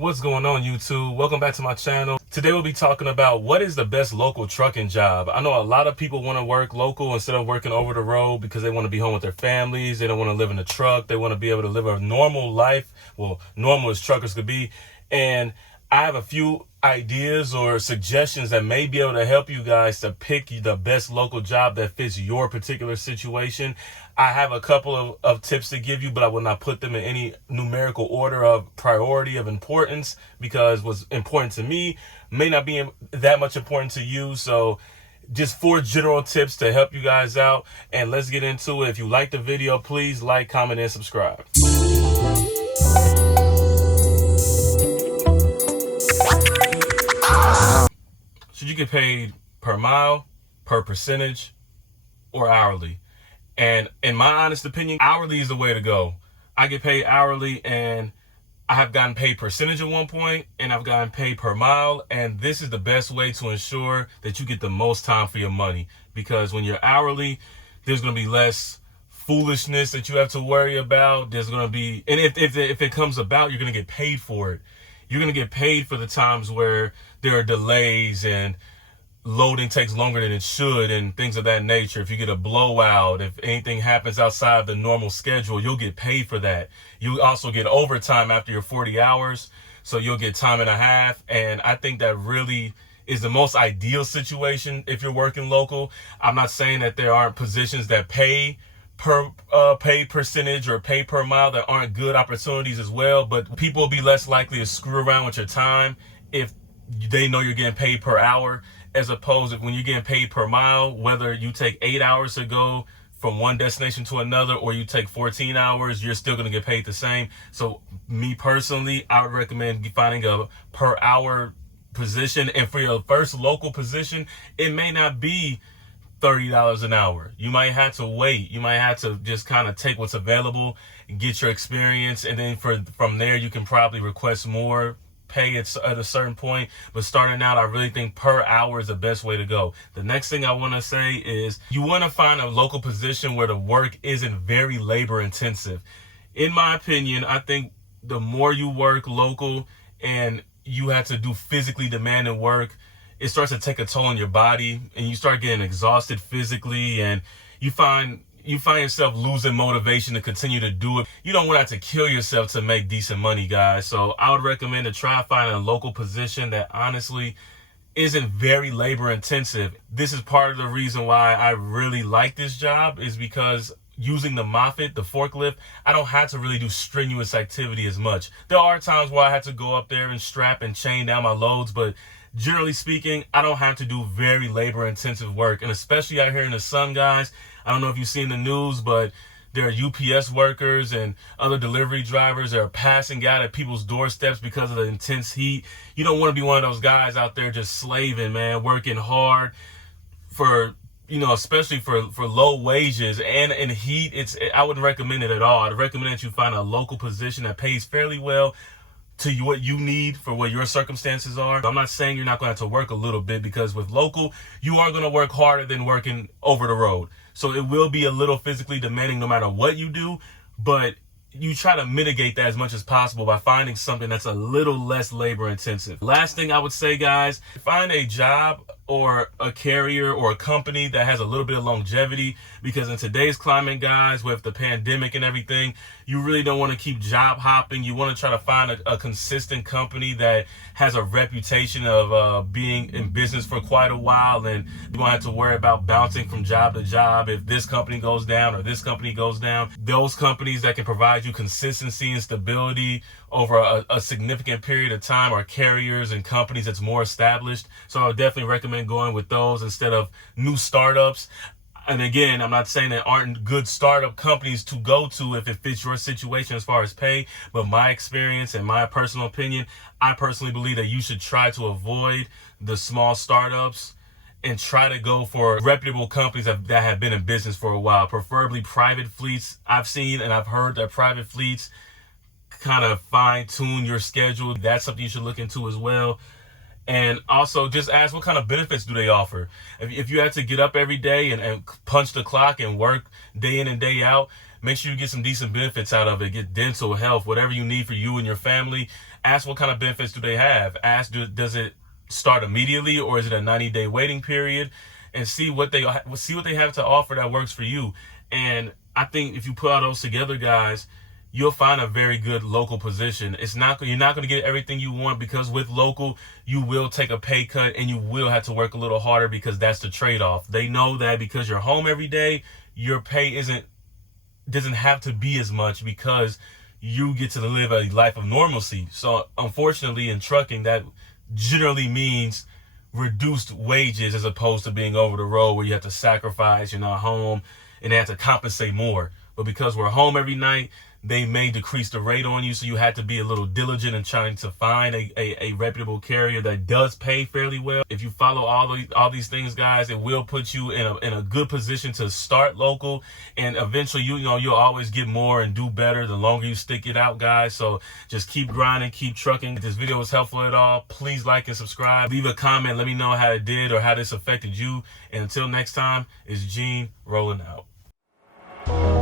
What's going on, YouTube? Welcome back to my channel. Today we'll be talking about what is the best local trucking job. I know a lot of people want to work local instead of working over the road because they want to be home with their families. They don't want to live in a truck. They want to be able to live a normal life. Well, normal as truckers could be. And I have a few ideas or suggestions that may be able to help you guys to pick the best local job that fits your particular situation. I have a couple of tips to give you, but I will not put them in any numerical order of priority of importance, because what's important to me may not be that much important to you. So just 4 general tips to help you guys out, and let's get into it. If you like the video, please like, comment, and subscribe. Should you get paid per mile, per percentage, or hourly? And in my honest opinion, hourly is the way to go. I get paid hourly, and I have gotten paid percentage at one point, and I've gotten paid per mile. And this is the best way to ensure that you get the most time for your money. Because when you're hourly, there's going to be less foolishness that you have to worry about. There's going to be, and if it comes about, you're going to get paid for it. You're going to get paid for the times where there are delays and loading takes longer than it should and things of that nature. If you get a blowout, if anything happens outside the normal schedule, you'll get paid for that. You also get overtime after your 40 hours, so you'll get time and a half. And I think that really is the most ideal situation if you're working local. I'm not saying that there aren't positions that pay per pay percentage or pay per mile that aren't good opportunities as well, but people will be less likely to screw around with your time if they know you're getting paid per hour, as opposed to when you're getting paid per mile, whether you take 8 hours to go from one destination to another or you take 14 hours, you're still going to get paid the same. So me personally, I would recommend finding a per hour position. And for your first local position, it may not be $30 an hour. You might have to wait. You might have to just kind of take what's available and get your experience. And then from there, you can probably request more pay at a certain point. But starting out, I really think per hour is the best way to go. The next thing I want to say is you want to find a local position where the work isn't very labor intensive. In my opinion, I think the more you work local and you have to do physically demanding work, it starts to take a toll on your body and you start getting exhausted physically, and you find yourself losing motivation to continue to do it. You don't want to have to kill yourself to make decent money, guys. So I would recommend to try finding a local position that honestly isn't very labor intensive. This is part of the reason why I really like this job, is because using the Moffett, the forklift, I don't have to really do strenuous activity as much. There are times where I have to go up there and strap and chain down my loads, but generally speaking, I don't have to do very labor intensive work. And especially out here in the sun, guys, I don't know if you've seen the news, but there are UPS workers and other delivery drivers that are passing out at people's doorsteps because of the intense heat. You don't want to be one of those guys out there just slaving, man, working hard for, especially for low wages and in heat. I wouldn't recommend it at all. I'd recommend that you find a local position that pays fairly well to what you need for what your circumstances are. I'm not saying you're not going to have to work a little bit, because with local, you are going to work harder than working over the road. So it will be a little physically demanding no matter what you do, but you try to mitigate that as much as possible by finding something that's a little less labor intensive. Last thing I would say, guys, find a job or a carrier or a company that has a little bit of longevity, because in today's climate, guys, with the pandemic and everything, you really don't want to keep job hopping. You want to try to find a consistent company that has a reputation of being in business for quite a while, and you won't have to worry about bouncing from job to job if this company goes down or this company goes down. Those companies that can provide you consistency and stability over a significant period of time are carriers and companies that's more established. So I would definitely recommend going with those instead of new startups. And again, I'm not saying there aren't good startup companies to go to if it fits your situation as far as pay, but my experience and my personal opinion, I personally believe that you should try to avoid the small startups and try to go for reputable companies that have been in business for a while, preferably private fleets. I've seen and I've heard that private fleets kind of fine-tune your schedule. That's something you should look into as well. And also just ask what kind of benefits do they offer. If you have to get up every day and punch the clock and work day in and day out, make sure you get some decent benefits out of it. Get dental, health, whatever you need for you and your family. Ask what kind of benefits do they have. Ask, does it start immediately or is it a 90-day waiting period? And see what they have to offer that works for you. And I think if you put all those together, guys, you'll find a very good local position. You're not going to get everything you want, because with local, you will take a pay cut and you will have to work a little harder, because that's the trade-off. They know that because you're home every day, your pay doesn't have to be as much, because you get to live a life of normalcy. So unfortunately in trucking, that generally means reduced wages, as opposed to being over the road where you have to sacrifice, you're not home, and they have to compensate more. But because we're home every night, they may decrease the rate on you, so you have to be a little diligent in trying to find a reputable carrier that does pay fairly well. If you follow all these things, guys, it will put you in a good position to start local, and eventually you'll always get more and do better the longer you stick it out, guys. So just keep grinding, keep trucking. If this video was helpful at all, please like and subscribe. Leave a comment, let me know how it did or how this affected you. And until next time, it's Gene rolling out.